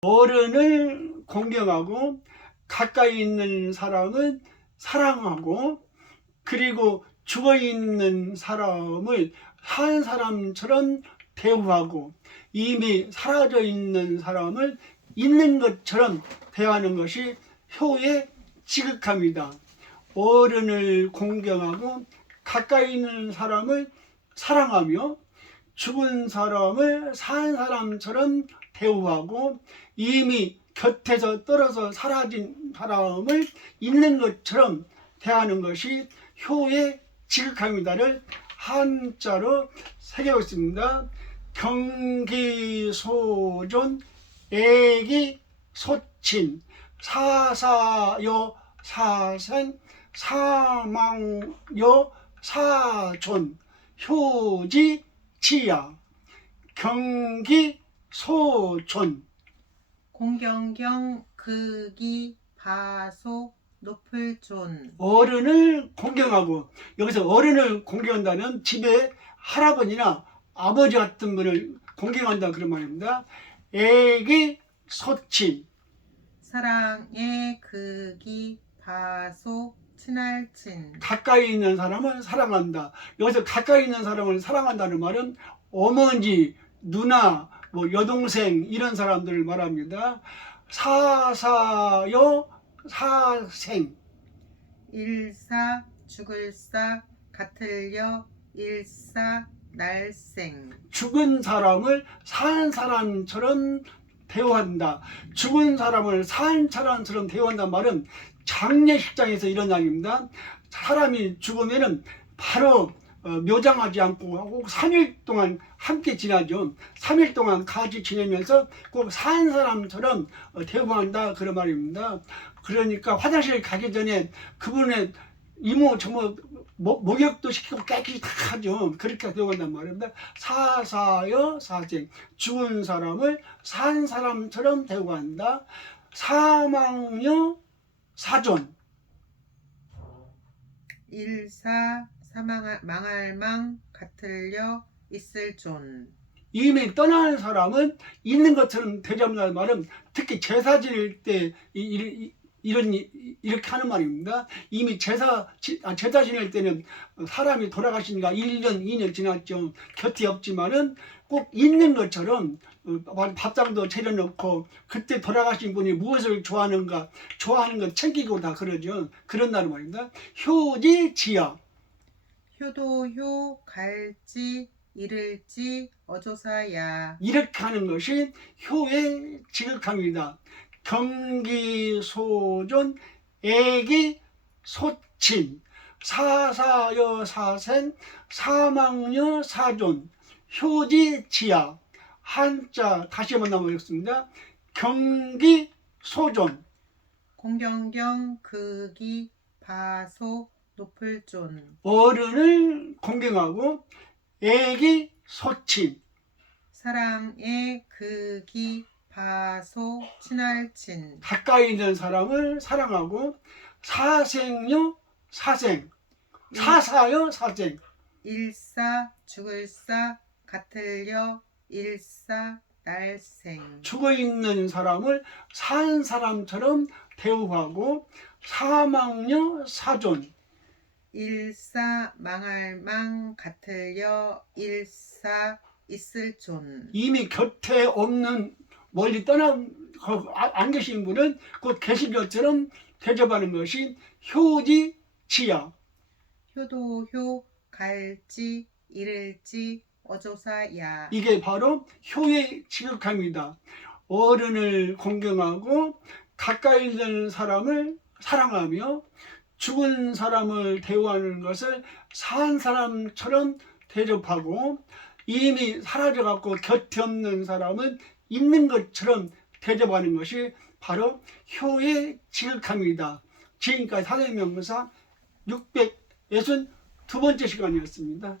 어른을 공경하고 가까이 있는 사람을 사랑하고 그리고 죽어 있는 사람을 산 사람처럼 대우하고 이미 사라져 있는 사람을 있는 것처럼 대하는 것이 효의 지극함이다. 어른을 공경하고 가까이 있는 사람을 사랑하며 죽은 사람을 산 사람처럼 대우하고 이미 곁에서 떨어져 사라진 사람을 있는 것처럼 대하는 것이 효의 지극함이다를 한자로 새겨 있습니다. 경기소존 애기 소친 사사여 사생 사망여 사존 효지 지야 경기 소존 공경경 극이 바소 높을 존 어른을 공경하고 여기서 어른을 공경한다는 집에 할아버지나 아버지 같은 분을 공경한다 그런 말입니다. 애기 소친 사랑의 극이 바소 친할친 가까이 있는 사람을 사랑한다. 여기서 가까이 있는 사람을 사랑한다는 말은 어머니, 누나, 뭐 여동생 이런 사람들을 말합니다. 사사여 사생 일사 죽을사 같을려 일사 날생 죽은 사람을 산 사람처럼 대우한다. 죽은 사람을 산 사람처럼 대우한다는 말은 장례식장에서 이런 이야기입니다. 사람이 죽으면은 바로 어, 묘장하지 않고 꼭 3일 동안 함께 지나죠. 3일 동안 같이 지내면서 꼭 산 사람처럼 어, 대우한다 그런 말입니다. 그러니까 화장실 가기 전에 그분의 이모 저모 모- 목욕도 시키고 깨끗이 다 하죠. 그렇게 대우한단 말입니다. 사사여 사생 죽은 사람을 산 사람처럼 대우한다. 사망여 사존 일사 사망할 망할 망 같을려 있을 존 이미 떠나는 사람은 있는 것처럼 대접한다는 말은 특히 제사 지낼 때 이, 이, 이런 이- 이렇게 하는 말입니다. 이미 제사 지- 아, 제사 지낼 때는 사람이 돌아가시니까 1년, 2년 지났죠. 곁에 없지만은 꼭 있는 것처럼 어, 밥상도 차려놓고 그때 돌아가신 분이 무엇을 좋아하는가 좋아하는 거 챙기고 다 그러죠. 그런다는 말입니다. 효지 지야 효도효 갈지 이를지 어조사야 이렇게 하는 것이 효의 지극함이다. 경기소존 애기 소친 사사여 사생 사망여 사존 효지지야 한자 다시 한번 나오겠습니다. 경기소존 공경경 극이 바소 높을 존. 어른을 공경하고 애기 소친. 사랑의 극이 바소 친할친. 가까이 있는 사람을 사랑하고 사생여 사생. 사사여 사생. 일사 죽을사 같을려 일사 날생. 죽어 있는 사람을 산 사람처럼 대우하고 사망여 사존 일사 망할 망 같을려 일사 있을 존. 이미 곁에 없는 멀리 거- 아- 안 계신 분은 곧 계신 것처럼 대접하는 것이 효지치야 효도효 갈지 이를지 어조사야. 이게 바로 효의 지극함이다. 어른을 공경하고 가까이 있는 사람을 사랑하며 죽은 사람을 대우하는 것을 산 사람처럼 대접하고 이미 사라져 갖고 곁에 없는 사람은 있는 것처럼 대접하는 것이 바로 효의 지극함이다. 지금까지 사대명사 662번째 시간이었습니다.